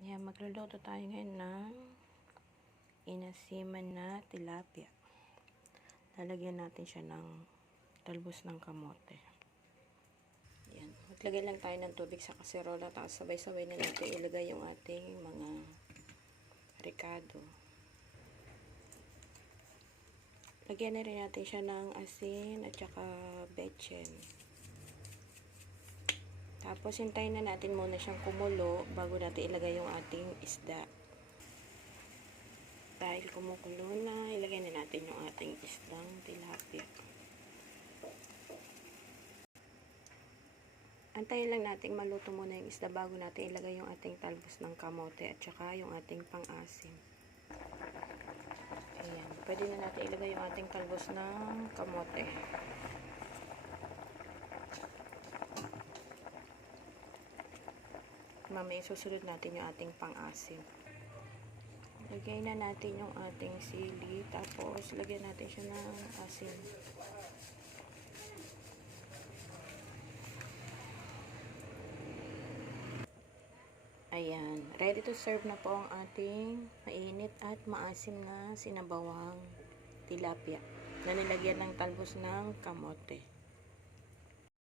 Yan, magluluto tayo ngayon ng inasiman na tilapia. Lalagyan natin siya ng talbos ng kamote. Yan. Maglagay lang tayo ng tubig sa kaserola, tapos sabay-sabay na natin ilagay yung ating mga ricado. Lagyan na rin natin siya ng asin at saka betchin. Tapos hintayin na natin muna siyang kumulo bago natin ilagay yung ating isda. Dahil kumukulo na, ilagay na natin yung ating isdang tilapia. Antayin lang natin maluto muna yung isda bago natin ilagay yung ating talbos ng kamote at saka yung ating pang-asim. Ayan, pwede na natin ilagay yung ating talbos ng kamote. Mamaya susunod natin yung ating pang-asim. Lagay na natin yung ating sili, tapos lagyan natin siya ng asin. Ayan, ready to serve na po ang ating mainit at maasim na sinabawang tilapia na nilagyan ng talbos ng kamote.